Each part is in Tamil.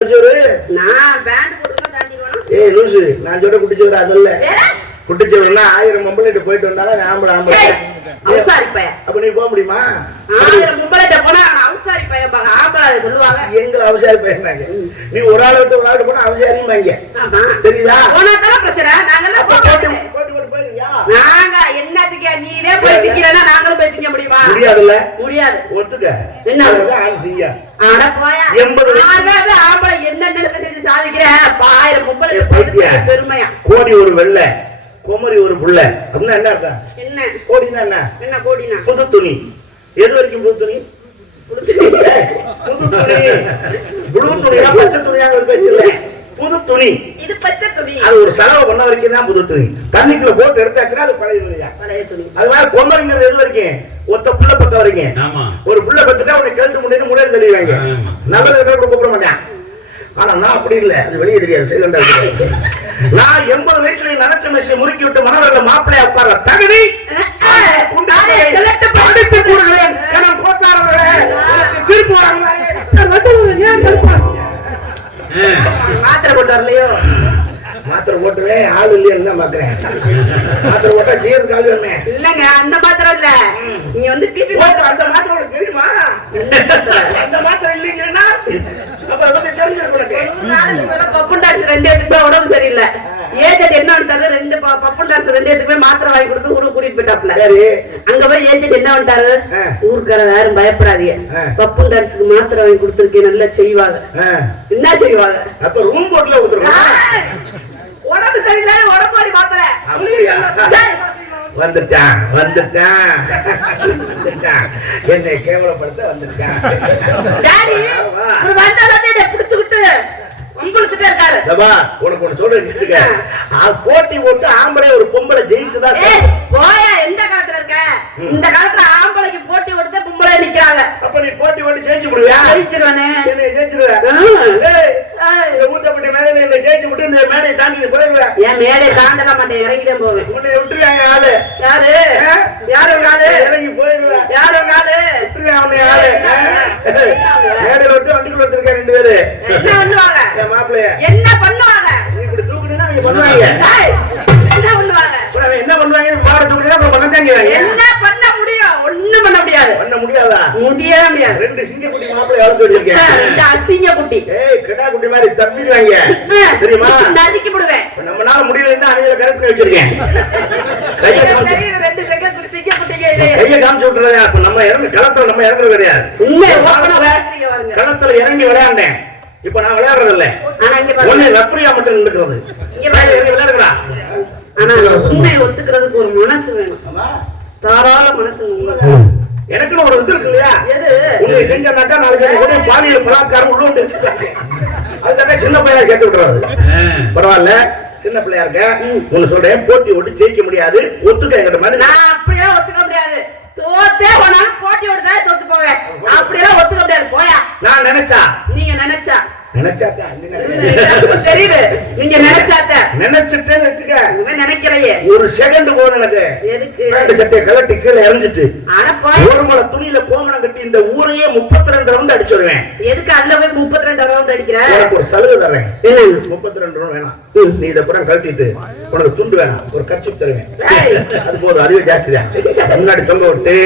நான் பேண்ட் போட்டுதான் தாண்டிக்கணும். ஏய் லூசு, நான் சொல்ற குட்டிச்சோறு அதல்ல. குட்டிச்சோறுனா 1000 பொம்பளைட்ட போயிட்டு வந்தாலும் ஆம்பளை ஆம்பளை. அவசாரி பைய. அப்ப நீ போக முடியுமா? 1000 பொம்பளைட்ட போனா அவசாரி பைய பாங்க ஆம்பளை சொல்லுவாங்க. எங்க அவசாரி பையனாங்க? நீ ஒரு ஆளை விட்டு ஒரு ஆளு போனா அவசாரிம்பாங்க. ஆமா. தெரியுதா? போனா தான் பிரச்சனை. நாங்க தான் போட்டு போயிடுவியா? நாங்க என்னத்துக்கு நீனே போய் திக்கிறனா நாங்களும் போய் திங்க முடியுமா? முடியாதுல்ல? முடியாது. ஒத்துக்க. என்ன ஆன் செய்ய. அட போயா. 80 ஆறாவது ஆம்பளை என்னென்ன செஞ்சு சாதிக்கிற 1000 பொம்பளை பெருமையா. கோடி ஒரு வெள்ளை, கோமரி ஒரு புள்ள. அப்படின்னா என்ன அர்த்தம்? என்ன கோடினா என்ன? என்ன கோடினா? புது துணி. எது வரைக்கும் புது துணி? புது துணி. புது துணியா பச்சை துணியா வச்சுல புது துணி. இது பச்சை துணி. அது ஒரு செலவு பண்ண வரைக்கும் தான் புது துணி. தண்ணிக்குள்ள போட்டு எடுத்தாச்சுன்னா அது பழைய துணியா? பழைய துணி. அது மாதிரி கொமரிங்கிறது எது வரைக்கும்? ஒத்த புள்ள பக்கம் வரைக்கும். ஆமா. ஒரு புள்ள பத்துட்டா உன்னை கழுத்து முன்னாடி முன்னாடி தெளிவாங்க. நல்லது கூட கூப்பிட மாட்டேன். ஆனா நான் அப்படி இல்ல, அது வெளியே தெரியாது. சைலண்டா இருக்கு. நான் 80 வயசுல நினைச்ச மெஷினை முறுக்கி விட்டு மனவரல மாப்பிள்ளையா உட்கார்ற தகுதி அடுத்து கூறுகிறேன். திருப்பி வராங்க. மாத்திரை போட்டு வரலையோ? மாத்திரை போட்டுவேன், ஆள் இல்லைன்னு தான் பாக்குறேன். மாத்திரை போட்டா ஜீரன் கால் வேணுமே. இல்லங்க அந்த மாத்திரை இல்ல, நீங்க வந்து பிபி அந்த மாத்திரை உனக்கு தெரியுமா? அந்த மாத்திரை இல்லைங்கன்னா அப்புறம் வந்து தெரிஞ்சிருக்கும். பப்புன் டாக்டர் 2 இடத்துக்கு உடம்பு சரியில்லை. ஏஜென்ட் என்ன பண்ணிட்டாரு, 2 பப்புன் டாக்டர் 2 இடத்துக்கு மாத்திரை வாங்கி கொடுத்து ஊருக்கு கூட்டிட்டு போயிட்டாப்ல. அங்க போய் ஏஜென்ட் என்ன பண்ணிட்டாரு, ஊருக்கார யாரும் பயப்படாதீங்க, பப்புன் டாக்டருக்கு மாத்திரை வாங்கி கொடுத்துருக்கேன், நல்லா செய்வாங்க. என்ன செய்வாங்க? அப்ப ரூம் போட்ல உடம்பு சரியில்லை, உடம்பாடி மாத்திரை வந்துட்டான் வந்துட்டான் வந்துட்டான் என்னை கேவலப்படுத்த வந்துட்டான். ஒரு வந்தாலே பிடிச்சுக்கிட்டு உங்களுக்கு இருக்காரு. உனக்கு ஒண்ணு சொல்றேன், போட்டி போட்டு ஆம்பளை ஒரு பொம்பளை ஜெயிச்சுதான் போயா. எந்த காலத்துல இருக்க? இந்த காலத்துல ஆம்பளைக்கு போட்டி போட்டு பொம்பளை நிக்கிறாங்க. அப்ப நீ போட்டி போட்டு ஜெயிச்சு விடுவியா? ஜெயிச்சிருவானே. ஊத்தப்பட்ட மேடையில இல்ல ஜெயிச்சு விட்டு இந்த மேடையை தாண்டி நீ போயிடுவேன். ஏன் மேடை தாண்டல மாட்டேன், இறங்கிதான் போவேன். உன்னை விட்டுருவாங்க ஆளு. யாரு யாரு ஆளு? இறங்கி போயிடுவேன். யாரு ஆளு? விட்டுருவேன் அவனை ஆளு. மேடையில விட்டு வண்டிக்குள்ள வச்சிருக்கேன் 2 பேரு. என்ன பண்ணுவாங்க? மாப்பிள்ளைய என்ன பண்ணுவாங்க? நீ இப்படி தூக்குனா அவங்க பண்ணுவாங்க. என்ன பண்ணுவாங்க? என்ன பண்ணுவாங்க? மாற தூக்குனா அப்புறம் பண்ணதாங்க. என்ன பண்ண முடியும்? ஒண்ணும் பண்ண முடியாது. பண்ண முடியாதா? முடியவே முடியாது. 2 சிங்க குட்டி மாப்பிள்ளை வளர்த்து வச்சிருக்கேன். 2 அசிங்க குட்டி. ஏய் கிடா குட்டி மாதிரி தப்பிடுவாங்க தெரியுமா? நறுக்கி போடுவேன். நம்மனால முடியலன்னா அவங்கள கரெக்ட் பண்ணி வச்சிருக்கேன். கைய காமிச்சு 2 செகண்ட் குட்டி சிங்க குட்டிங்க இல்ல. கைய காமிச்சு விட்டுறதா? அப்ப நம்ம இறங்கி களத்துல நம்ம இறங்குறது கிடையாது. களத்துல இறங்கி விளையாண்டேன். இப்ப நான் விளையாடுறது இல்ல. ஆனா இங்க பாருங்க, ஒண்ணே ரெஃபரியா மட்டும் நின்னுக்கிறது. இங்க பாருங்க இறங்கி விளையாடுறா. ஆனா உண்மை ஒத்துக்கிறதுக்கு ஒரு மனசு வேணும். தாராள மனசு உங்களுக்கு. எனக்குன்னு ஒரு இது இருக்கு இல்லையா? எது? உன்னை செஞ்சனாக்கா நாளைக்கு கூட பாலியல் பலாத்காரம் உள்ள வந்து வச்சுட்டாங்க. அதுக்காக சின்ன பையனா சேர்த்து விட்டுறாது. பரவாயில்ல, சின்ன பிள்ளையா இருக்க. உன்னை சொல்றேன், போட்டி ஓட்டு ஜெயிக்க முடியாது. ஒத்துக்க என்கிட்ட மாதிரி. நான் அப்படியே ஒத்துக்க முடியாது. தோத்தே போனாலும் போட்டி ஓட்டு தான் தோத்து போவேன். அப்படியே ஒத்துக்க முடியாது. போயா. நான் நினைச்சா, நீங்க நினைச்சா தெரியுது. நீங்க நினைச்சாத்த நினைச்சிட்டேன்னு வச்சுக்க. நினைக்கிறையே ஒரு செகண்ட் போன எனக்கு எதுக்கு? பேண்ட் சட்டையை கலட்டி கீழே இறங்கிட்டு அடப்பா ஒரு மலை துணியில கோமணம் கட்டி இந்த ஊரையே 32 ரவுண்ட் அடிச்சு வருவேன். எதுக்கு அதுல போய் 32 ரவுண்ட் அடிக்கிற? உனக்கு ஒரு சலுகை தரேன். 32 ரவுண்ட் வேணாம். நீ இதை புறம் கழட்டிட்டு உனக்கு துண்டு வேணாம், ஒரு கட்சிப் தருவேன். அது போதும், அதுவே ஜாஸ்தி தான். முன்னாடி தொங்க விட்டு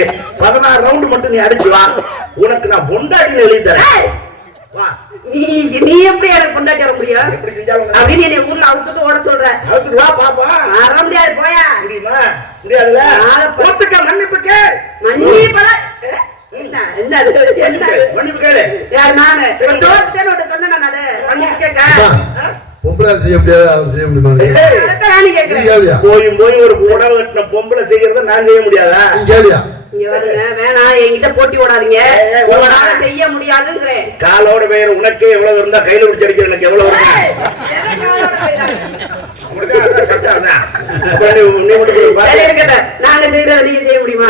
16 ரவுண்ட் மட்டும் நீ அடிச்சு வா, உனக்கு நான் பொண்டாட்டின்னு எழுதி தரேன். வா. நீ எப்படி எனக்கு பொண்டாட்டி வர முடியும்? எப்படி செஞ்சாலும் அப்படின்னு என்னை ஊர்ல அவுத்துட்டு ஓட சொல்ற. அவுத்துட்டு வா பாப்பா. வர முடியாது. போயா. முடியுமா? முடியாதுல்ல. ஒத்துக்க, மன்னிப்பு கேள். மன்னிப்பு என்ன என்ன என்ன மன்னிப்பு கேளு. யார்? நானு தோத்துட்டேன்னு உன்கிட்ட சொன்னேன். நானு மன்னிப்பு கேட்க பொம்பளை செய்ய முடியாது, அவர் செய்ய முடியுமா? போய் ஒரு புடவை கட்டின பொம்பளை செய்யறத நான் செய்ய முடியாதா? கேளியா? இங்க வருங்க, வேணாம் என்கிட்ட போட்டி போடாதீங்க. உங்களால செய்ய முடியாதுங்கிறேன். காலோட பெயர் உனக்கே எவ்வளவு இருந்தா கையில பிடிச்சி அடிக்கிற எனக்கு எவ்வளவு வரும்? நாங்க செய்யறத நீங்க செய்ய முடியுமா?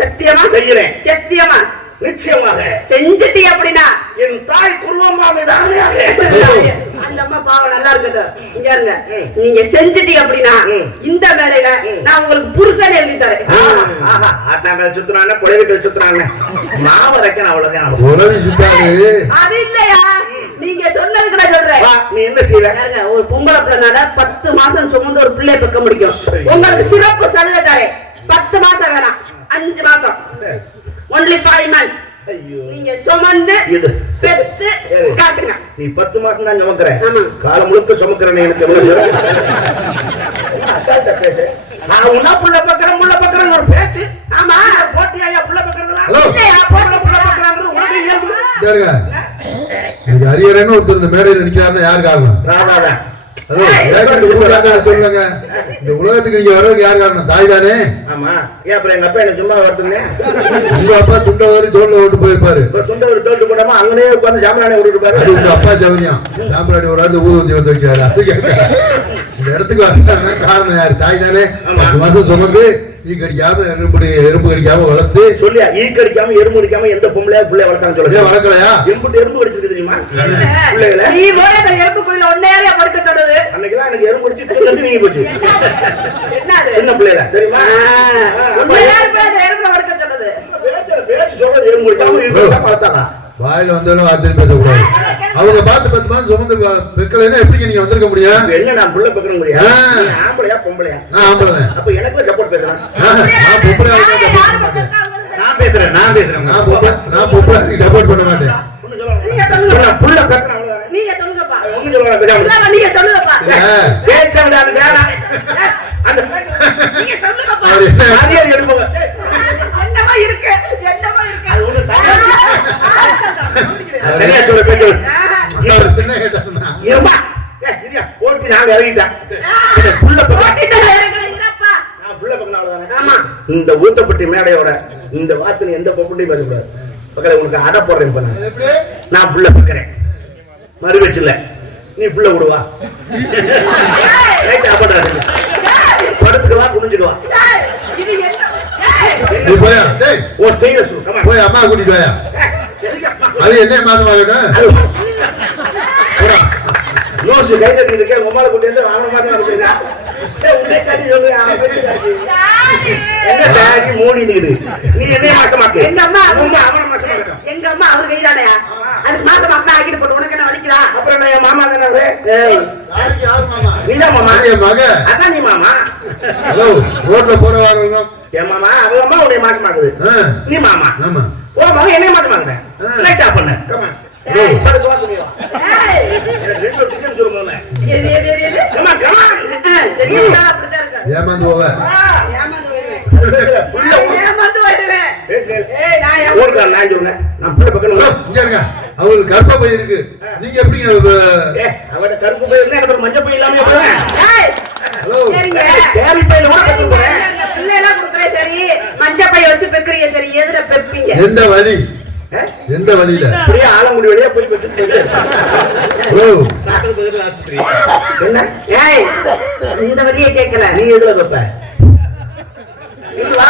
சத்தியமா செய்யறேன். சத்தியமா நிச்சயமாக செஞ்சுட்டி. அப்படின்னா என் தாய் குருவம்மா அந்த அம்மா பாவம் நல்லா இருக்கட்டும். இங்க இருங்க, நீங்க செஞ்சுட்டி அப்படின்னா இந்த வேலையில நான் உங்களுக்கு புருஷன் எழுதி தரேன். ஆட்டாங்கல் சுத்துறாங்க, குழவைகள் சுத்துறாங்க, மாவரைக்கணும், அவ்வளவுதான். அது இல்லையா? நீங்க சொன்னதுக்கு நான் சொல்றேன். நீ என்ன செய்யற? ஒரு பொம்பளை பிள்ளைனால 10 மாசம் சுமந்து ஒரு பிள்ளைய பெக்க முடியும். உங்களுக்கு சிறப்பு சலுகை தரேன். 10 மாசம் வேணாம், 5 மாசம். only 5 months. நீங்க சுமந்து பெத்து காட்டுங்க. நீ 10 மாசம் தான் சுமக்கற. காலம் முழுக்க சுமக்கறனே எனக்கு எவ்வளவு நான் உன்ன புள்ள பக்கறேன் முள்ள பக்கறேன் ஒரு பேச்சு. ஆமா போட்டியா புள்ள பக்கறதுல இல்லையா புள்ள பக்கறறது உனக்கு இயல்பு. பாருங்க எனக்கு அரியரேன்னு ஒருத்தர் இந்த மேடையில் நிக்கிறாருன்னா யார் காரணம்? ராதாதான். சொல்லுங்க இந்த உலகத்துக்கு நீங்க வர்றதுக்கு யார் காரணம்? தாய் தானே. ஆமா ஏன் அப்புறம் எங்க அப்பா என்ன சும்மா வருதுன்னே? உங்க அப்பா துண்டவரி தோல்ல ஓட்டு போயிருப்பாரு. துண்டவரி தோல்ட்டு போடாம அங்கனே உட்கார்ந்து சாம்பிராணி விட்டுருப்பாரு. அது உங்க அப்பா ஜவுனியம் சாம்பிராணி ஒரு இடத்துல ஊதுவத்தி வந்து வைக்கிறாரு. அது இந்த இடத்துக்கு வர்றதுக்கு காரணம் யாரு? தாய் தானே. 10 மாசம் சுமந்து ஈ கடிக்காம எறும்பு கடிக்காம வளர்த்து சொல்லியா ஈ கடிக்காம எறும்பு கடிக்காம எந்த பொம்பளையா பிள்ளை வளர்த்தான்னு சொல்லுங்க. வளர்க்கலையா? எறும்பு கடிச்சிருக்கு தெரியுமா பிள்ளைகளை? நீ போய் அந்த எறும்புக்குள்ள ஒன்னேரியா படுக்க சொன்னது அன்னைக்கெல்லாம் எனக்கு எறும்பு கடிச்சு தூக்கி வீங்கி போச்சு. என்னது என்ன பிள்ளைல தெரியுமா? எறும்புல படுக்க சொன்னது பேச்சு சொல்றது எறும்பு கடிக்காம வளர்த்தாங்க. வாயில வந்தாலும் வார்த்தையில் பேசக்கூடாது. அவங்க பார்த்து 10 மாசம் சுமந்து பெக்கலைன்னா எப்படி நீங்க வந்திருக்க முடியும்? என்ன நான் புள்ள பெக்கணும் முடியாது. ஆம்பளையா பொம்பளையா? நான் ஆம்பளை. அப்ப எனக்கு சப்போர்ட் பேசுறேன். நான் பொம்பளை நான் பேசுறேன் நான் பொம்பளை சப்போர்ட் பண்ண மாட்டேன். புள்ள பெக்கணும் அவ்வளவுதான். நீங்க சொல்லுங்கப்பா. ஒண்ணு சொல்லுங்க பேசாம. நீங்க சொல்லுங்கப்பா. பேச்ச விடாது வேணாம். அந்த நீங்க சொல்லுங்கப்பா. சரியா எடுப்போங்க. என்னமா இருக்கு? என்னமா இருக்கு? அது ஒண்ணு தனியா சொல்ல பேச்சு. என்ன கேட்டாருன்னா ஏமா ஏரியா ஓட்டி நாங்க இறங்கிட்டேன். புள்ள இறங்கறப்பா. நான் புள்ள பெக்கணும் அவ்வளவுதான். ஆமா. இந்த ஊத்தப்பட்டி மேடையோட இந்த வார்த்தை எந்த பொம்பளையும் பேசக்கூடாது. பக்கத்துல உனக்கு அடை போடுறேன். இப்ப நான் புள்ள பெக்கறேன் மறு வச்சுல நீ புள்ள விடுவா படுத்துக்குவா குனிஞ்சுக்குவா. போய் அம்மா கூட்டிட்டு வாயா. அது என்ன மாதம் ஆகட்டும் யோசி கை தட்டி இருக்கேன். உமால கூட்டி வந்து அவன மாதிரி மூடி நிக்குது. நீ என்ன மாசமாக்கு? எங்க அம்மா அவன மாசமாக்கட்டும். எங்க அம்மா அவர் கைதானயா? அதுக்கு மாசம் அப்பா ஆக்கிட்டு போட்டு உனக்கு என்ன வலிக்கிறா? அப்புறம் நான் என் மாமா தானே அவரு. யார் மாமா? நீதான் மாமா. என் மக. அதான் நீ மாமா. ஹலோ ரோட்ல போற வாரம் என் மாமா அவ அம்மா உன்னை மாசமாக்குது. நீ மாமா. ஆமா ஓ மக என்ன மாசமாக்குறேன். லைட் ஆஃப் பண்ணு. கமான். படுக்கவா துணிவா. எனக்கு ரெண்டு டிசைன் சொல்லுங்க. Come on come on. சரியா அப்படிதான் இருக்கு. ஏமாந்து போவ. ஏமாந்து போயிடுவேன். புள்ள ஏமாந்து போயிடுவேன். ஏய் நான் ஊர்ல நான் சொல்றேன். நான் புள்ள பக்கணும். இங்க இருங்க. அவங்களுக்கு கர்ப்ப பை இருக்கு. நீங்க எப்படிங்க அவட கருப்பு பை இருந்தா எனக்கு மஞ்சள் பை இல்லாம போறேன். ஏய் ஹலோ சரிங்க. கேரி பைல கூட கட்டுறேன். பிள்ளை எல்லாம் குடுக்குறேன் சரி. மஞ்சள் பை வச்சு பெக்கறீங்க சரி. எதுல பெப்பீங்க? எந்த வழி? எந்த வழியில? அப்படியே ஆலங்குடி வழியா போய் பெற்று. ஹலோ சாட்டது பதில் ஆஸ்பத்திரி. என்ன? ஏய் இந்த வழியே கேட்கல. நீ எதுல பெப்ப? இல்ல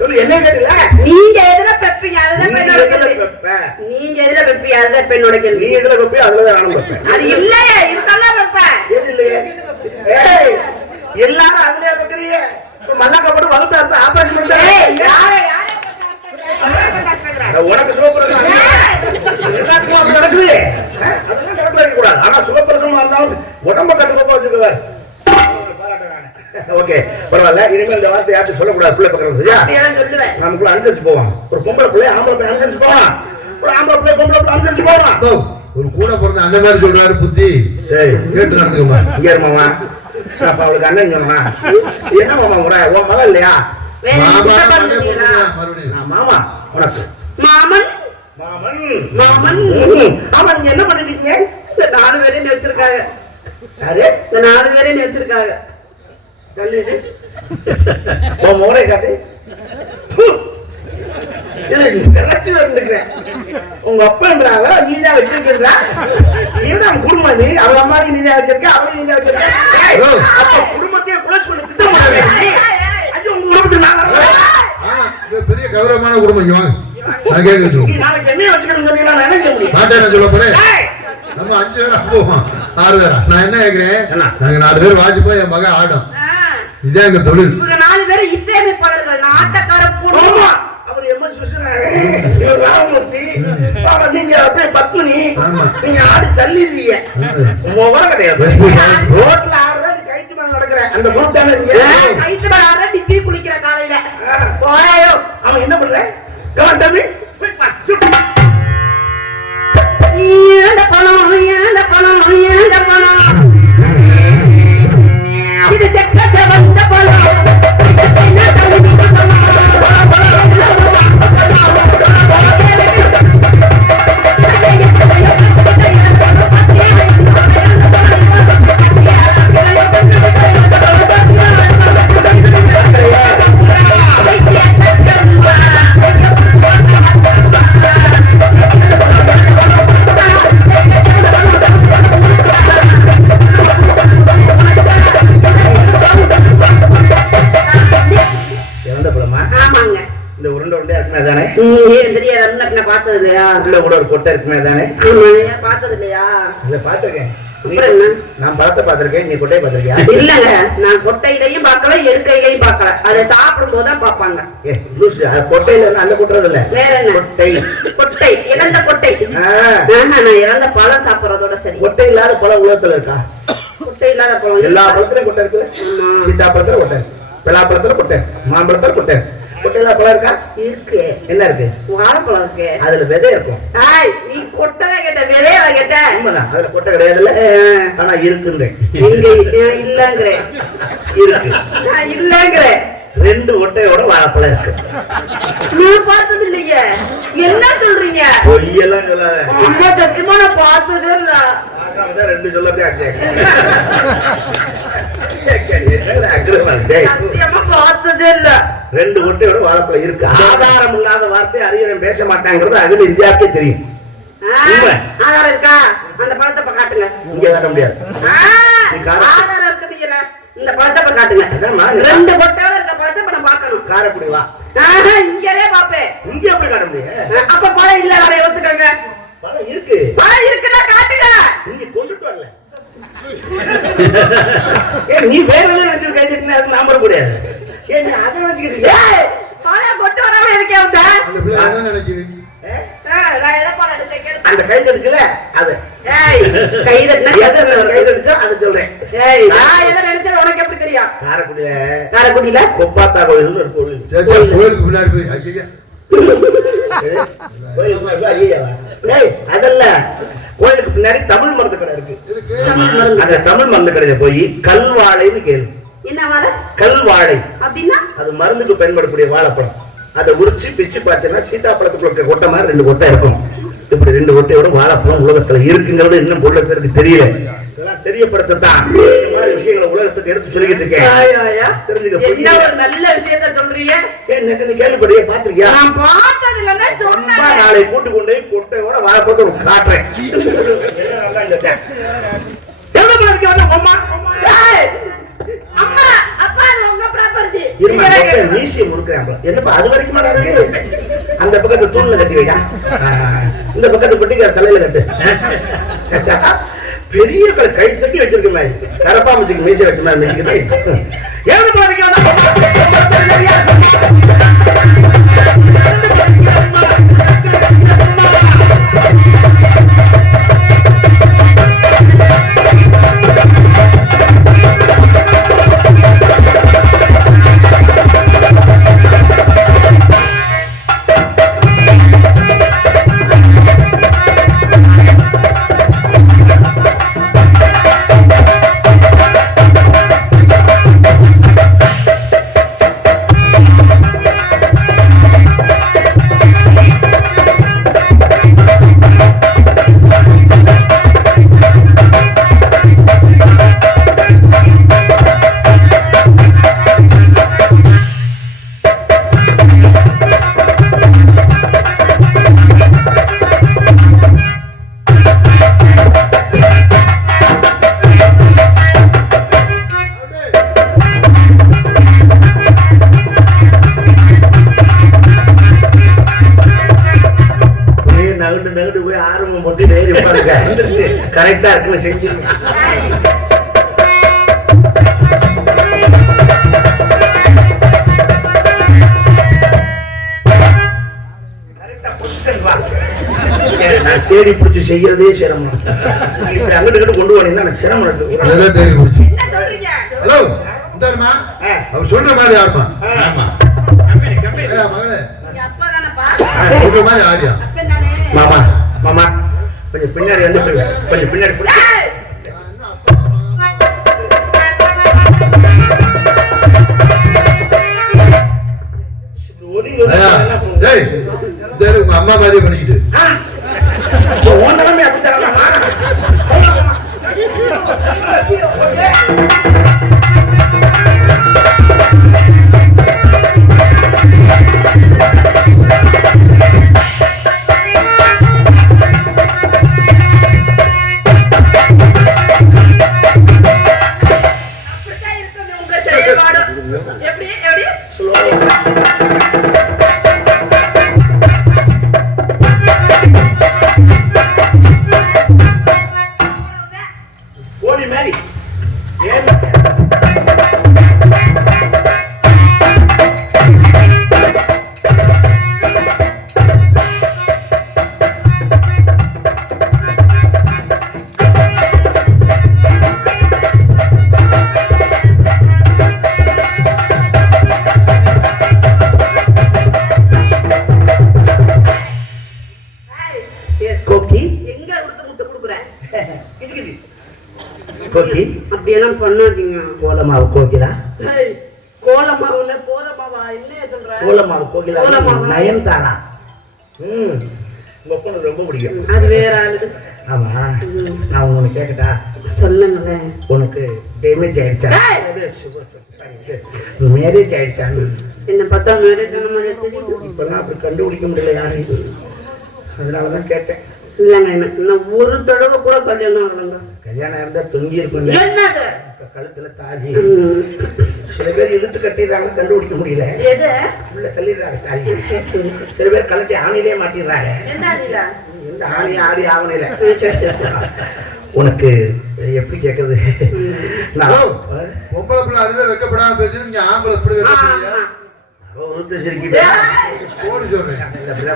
சொல்லு என்ன கேட்டல? நீங்க எதுல பெப்பீங்க? அதுதான் பெண்ணோட கேள்வி. பெப்ப. நீங்க எதுல பெப்பீங்க? அதுதான் பெண்ணோட கேள்வி. நீ எதுல பெப்ப? அதுல தான் நானும் பெப்பேன். அது இல்லையே இருக்கல்ல பெப்பேன். எது இல்லையே? ஏய் எல்லாரும் அதுலயே பெக்கறீங்க. இப்ப மல்லக்க போட்டு வகுத்து அறுத்து ஆபரேஷன் பண்ணா. ஏய் யாரே உனக்கு சுகப்பிரசவம் எல்லாத்துக்கும் நடக்குது. அதெல்லாம் கணக்குல இருக்க கூடாது. ஆனா சுகப்பிரசவமா இருந்தாலும் உடம்ப கட்டுக்கோப்பா வச்சுக்குவார். ஓகே பரவாயில்ல. இனிமேல் இந்த வார்த்தை யார்ட்டும் சொல்லக்கூடாது. பிள்ளை பக்கம் சரியா? சொல்லுவேன். நமக்குள்ள அனுசரிச்சு போவான். ஒரு பொம்பளை பிள்ளை ஆம்பளை பிள்ளை அனுசரிச்சு போவான். ஒரு ஆம்பளை பிள்ளை பொம்பளை பிள்ளை அனுசரிச்சு போவான். ஒரு கூட பிறந்த அண்ணன் மாதிரி சொல்றாரு புத்தி. கேட்டு நடந்துக்கோமா. இங்க மாமா அப்ப அவளுக்கு அண்ணன் சொன்னா என்ன மாமா முறை உன் மகன் இல்லையா? மாமா உனக்கு மாமன் மாமன் மாமன். ஆமா நீங்க என்ன பண்ணிட்டு இருக்கீங்க? இந்த 4 பேரையும் நீ வச்சிருக்காங்க. யாரு? இந்த 4 பேரையும் நீ வச்சிருக்காங்க. தள்ளிடு உன் முறை காட்டு. உங்க அப்பன்றாங்க நீதான் வச்சிருக்கிறா. நீதான் குடும்பம். நீ அவ அம்மாவுக்கு நீதான் வச்சிருக்க. அவன் நீதான் வச்சிருக்க. குடும்பத்தையே குளோஸ் பண்ண திட்டம் பண்ணாங்க. ஐயோ உங்க குடும்பத்துக்கு நான் பெரிய கௌரவமான குடும்பம். வாங்க நான் கேட்க நாளைக்கு என்ன வச்சுக்கணும்னு சொன்னீங்கன்னா நான் என்ன செய்ய முடியும்? மாட்டேன் சொல்ல போறேன். நம்ம 5 பேரா போவோம் 6 பேரா. நான் என்ன கேட்கிறேன்? நாங்க 4 பேர் வாட்சிப்போம். என் மகன் ஆடும். இதான் எங்க தொழில். 4 பேரும் இசையமைப்பாளர்கள். நாட்டக்கார அவர் எம்எஸ் ராமமூர்த்தி நீங்க அப்படியே பத்மினி ஆமா. நீங்க ஆடி தள்ளிடுவீங்க முகம் கிடையாது ரோட்ல ஆடுற கைத்து மேல நடக்கிற அந்த குரூப் தானே கைத்து மேல ஆடுற டிக்கி குளிக்கிற காலையில போயோ அவன் என்ன பண்ற கமான் தம்பி ஏண்ட பணம் இது செக்க வந்த பணம் பார்த்தது இல்லையா உள்ள கூட ஒரு கொட்டை இருக்குமே தானே பார்த்தது இல்லையா இல்ல பாத்துருக்கேன் நான் பழத்தை பாத்திருக்கேன் நீ கொட்டையை பாத்திருக்கியா இல்லங்க நான் கொட்டையிலையும் பார்க்கல எடுக்கையிலையும் பார்க்கல அதை சாப்பிடும் போதுதான் பாப்பாங்க கொட்டையில நல்ல கொட்டுறது இல்ல வேற என்ன கொட்டை கொட்டை இறந்த கொட்டை நான் இறந்த பழம் சாப்பிடுறதோட சரி கொட்டை இல்லாத பழம் உலகத்துல இருக்கா கொட்டை இல்லாத பழம் எல்லா பழத்திலும் கொட்டை இருக்கு சீத்தாப்பழத்துல கொட்டை பலாப்பழத்துல கொட்டை மாம்பழத்துல கொட்டை கொட்டையில பழம் இருக்கா இருக்கு என்ன இருக்கு வாழைப்பழம் இருக்கு அதுல விதை இருக்கும் நீ கொட்டை கேட்ட விதைய கேட்ட உண்மைதான் அதுல கொட்டை கிடையாதுல்ல ஆனா இருக்குன்றேன் இல்லங்கிறேன் இருக்கு இல்லங்கிறேன் 2 ஒட்டையோட வாழைப்பழம் இருக்கு நான் பார்த்தது இல்லைங்க என்ன சொல்றீங்க பொய்யெல்லாம் சொல்லாத அம்மா சத்தியமா நான் பார்த்ததே இல்ல 2 சொல்லதே ஆச்சு சத்தியமா பார்த்ததே இல்ல 2 ஒட்டையோட வாழைப்பழம் இருக்கு ஆதாரம் இல்லாத வார்த்தை அறிஞரும் பேச மாட்டாங்கிறது அகில இந்தியாவுக்கே தெரியும் ஆதாரம் இருக்கா அந்த பழத்தை காட்டுங்க இங்க காட்ட முடியாது ஆதாரம் இருக்குதுல இந்த பழத்தை காட்டுங்க 2 கொட்டையோட இருக்க பழத்தை நான் பார்க்கணும் காரக்குடி வா இங்கவே பாப்பேன் இங்க எப்படி காட்ட முடியும் அப்ப பழம் இல்ல வரை ஒத்துக்கங்க பழம் இருக்கு பழம் இருக்குன்னா காட்டுங்க இங்க கொண்டுட்டு வரல நீ வேற எதுவும் நினைச்சிட்டு கைச்சிட்டு அதுக்கு நான் போட முடியாது நீ அதை நினைச்சுக்கிட்டு பழம் கொண்டு வராம இருக்கே வந்த அந்த பிள்ளை என்ன நினைக்குது அந்த கை தடிச்சுல அது கை தடிச்சா அதை சொல்றேன் உனக்கு எப்படி தெரியும் காரைக்குடியில கொப்பாத்தா கோயில் ஒரு கோயில் கோயிலுக்கு பின்னாடி போய் அதல்ல கோயிலுக்கு பின்னாடி தமிழ் மருந்து கடை இருக்கு அந்த தமிழ் மருந்து கடையில போய் கல்வாழைன்னு கேளு என்ன கல்வாழை அப்படின்னா அது மருந்துக்கு பயன்படக்கூடிய வாழைப்பழம் அதை உரிச்சு பிச்சு பார்த்தீங்கன்னா சீத்தாப்பழத்துக்குள்ள கொட்டை மாதிரி 2 கொட்டை இருக்கும் இப்படி 2 கொட்டையோட வாழைப்பழம் உலகத்துல இருக்குங்கிறது இன்னும் உள்ள பேருக்கு தெரியல இதெல்லாம் தெரியப்படுத்தத்தான் இந்த மாதிரி விஷயங்களை உலகத்துக்கு எடுத்து சொல்லிக்கிட்டு இருக்கேன் என்ன ஒரு நல்ல விஷயத்த சொல்றீங்க நீ கேள்விப்படியே பாத்திருக்கியா நான் பார்த்தது இல்லன்னா சொன்னேன் நாளை கூட்டு கொண்டு கொட்டையோட வாழைப்பழத்தை காட்டுறேன் அம்மா அப்பா உங்க ப்ராப்பர்ட்டி மியூசியம் முறுக்குறாங்க என்னப்பா அது வரைக்கும் இருக்கு அந்த பக்கத்தை தூண்ல கட்டி வைக்கா இந்த பக்கத்தை பொட்டிக்கார தலையில கட்டு பெரிய கை தட்டி வச்சிருக்க மாதிரி கரப்பாம்பூச்சிக்கு மீசை வச்ச மாதிரி மிச்சிக்கிட்டு நகட்டு போய் ஆரம்பம் போட்டு நேரி கரெக்டா இருக்குன்னு செஞ்சு நான் தேடி பிடிச்சி செய்யறதே சிரமம். இப்ப அங்கிட்டு கொண்டு போனீங்கன்னா எனக்கு சிரமம் இருக்கு. தேடி பிடிச்சி. என்ன சொல்றீங்க? ஹலோ இந்தாருமா, அவர் சொல்ற மாதிரி ஆடுமா. ஆமா மகளே, அப்பா தானப்பா சொல்ற மாதிரி ஆடியா. மாமா மாமா கொஞ்சம் பின்னாடி வந்து கொஞ்சம் பின்னாடி அம்மா மாதிரி பண்ணிக்கிட்டு அப்படியெல்லாம் பண்ணாதீங்க. கோலமாவு கோகிலா, கோலமாவுல கோலமாவா என்ன சொல்ற? கோலமாவு கோகிலா நயன்தாரா. உங்க பொண்ணு ரொம்ப பிடிக்கும். அது வேற ஆளு. ஆமா, நான் உனக்கு கேட்கட்டா? சொல்லுங்களேன். உனக்கு டேமேஜ் ஆயிடுச்சா? மேரேஜ் ஆயிடுச்சா? என்ன பார்த்தா மேரேஜ் ஆன மாதிரி தெரியும். இப்பெல்லாம் அப்படி கண்டுபிடிக்க முடியல யாரு, அதனாலதான் கேட்டேன். இல்லங்க, நான் ஒரு தடவை கூட கல்யாணம் ஆகலங்க. கல்யாணம் இருந்தா தொங்கி இருக்கும். கழுத்துல தாலி சில பேர் இழுத்து கட்டிடுறாங்க, கண்டுபிடிக்க முடியல. உள்ள தள்ளிடுறாங்க தாலி. சில பேர் கழட்டி ஆணையிலே மாட்டிடுறாங்க. எந்த ஆணையும் ஆடி ஆவணையில. உனக்கு எப்படி கேக்குறது? பொம்பளை பிள்ளை அதுவே வைக்கப்படாம பேசுறீங்க, ஆம்பளை இப்படி சொல்றேன்.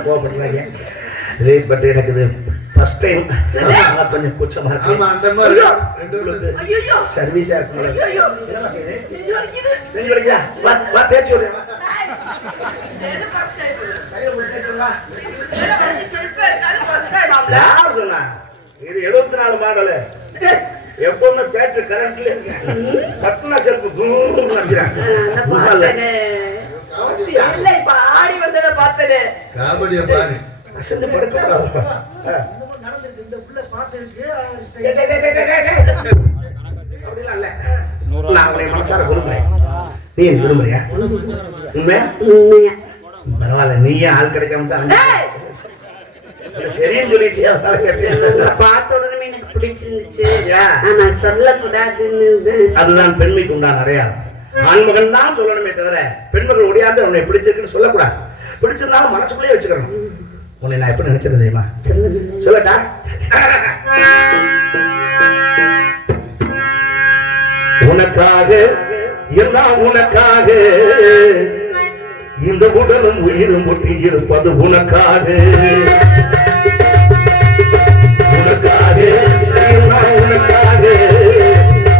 கோவப்படுறாங்க. பட் எனக்கு இது ஃபர்ஸ்ட் டைம், கொஞ்சம் கூச்சமா இருக்கு. ஆமா, அந்த மாதிரி சர்வீஸா இருக்கு. வா தேய்ச்சி விடுறேன். யார் சொன்னா? இது 74 மாடலு. எப்பவுமே பேட்டரி கரண்ட்ல இருக்கேன். கட்டினா செருப்பு ஆடி வந்ததை பார்த்தது. காமெடியா பாரு. அசந்து படுக்க அப்படிலாம் இல்ல. நான் உன்னை மனசார விரும்புறேன். நீ எனக்கு விரும்புறியா? உண்மையா? பரவாயில்ல, நீயே ஆள் கிடைக்காம தான் சரின்னு சொல்லிட்டியா? பார்த்த உடனே எனக்கு பிடிச்சிருந்துச்சு. நான் சொல்லக்கூடாதுன்னு. அதுதான் பெண்மைக்கு உண்டான அடையாளம். ஆண்மகன் தான் சொல்லணுமே தவிர பெண்மகள் ஒடியாந்து உன்னை பிடிச்சிருக்குன்னு சொல்லக்கூடாது. பிடிச்சிருந்தாலும் மனசுக்குள்ளேயே வச்சுக்கணும். உன்னை நான் எப்படி நினைச்சது தெரியுமா? சொல்லட்டா? உனக்காக எல்லாம் உனக்காக, இந்த உடலும் உயிரும் ஒட்டி இருப்பது உனக்காக. உனக்காக எல்லாம் உனக்காக,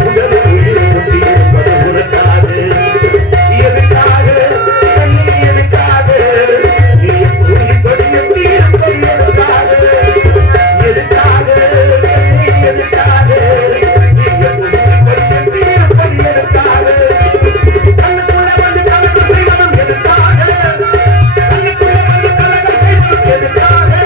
உடலும் உயிரும் ஒட்டி இருப்பது உனக்காக. எதுக்காக எனக்காக, நீ எப்படி எதுக்காக, எதுக்காக எதுக்காக, எதுக்காக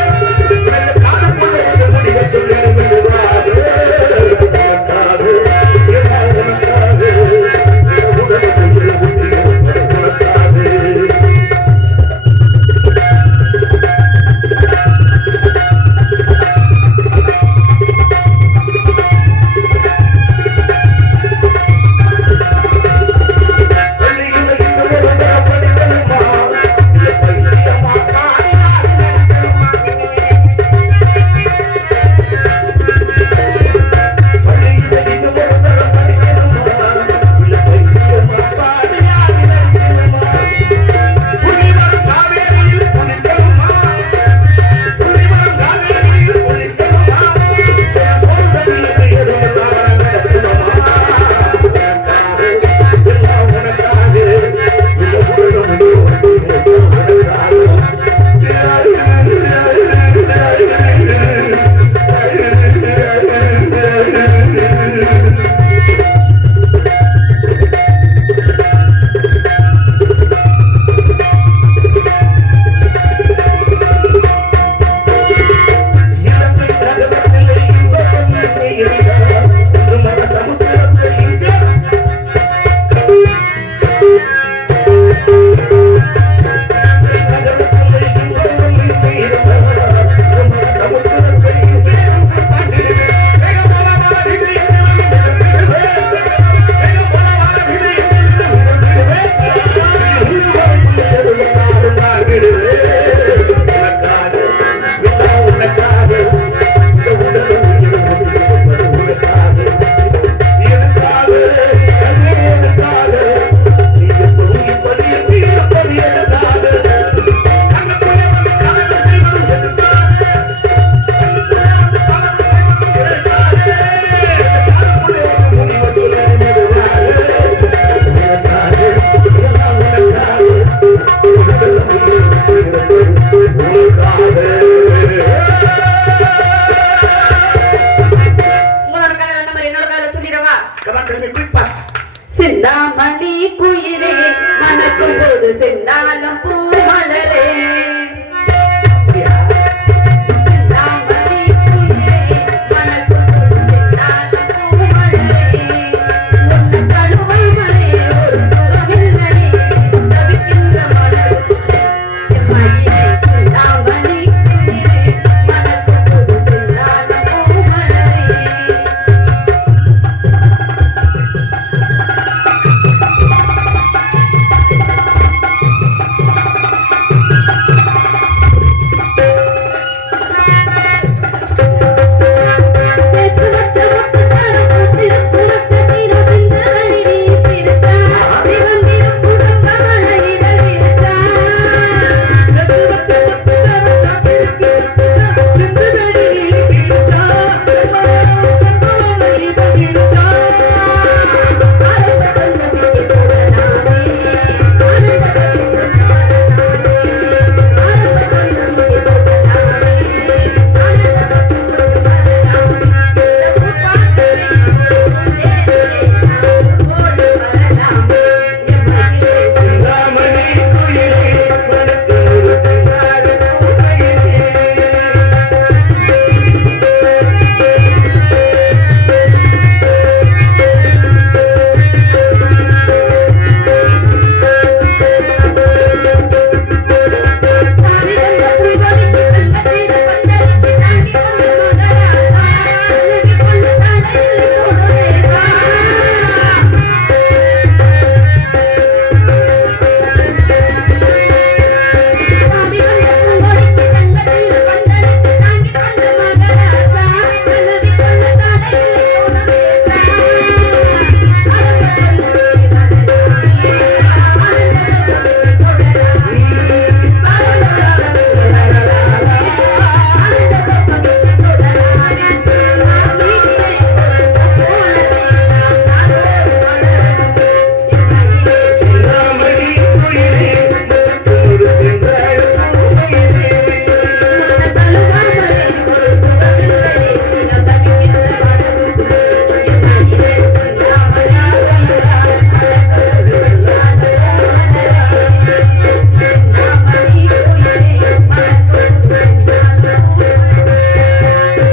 சிந்தாமணி குயிலே மணக்கும் போது செந்தாலும் பூ மலரே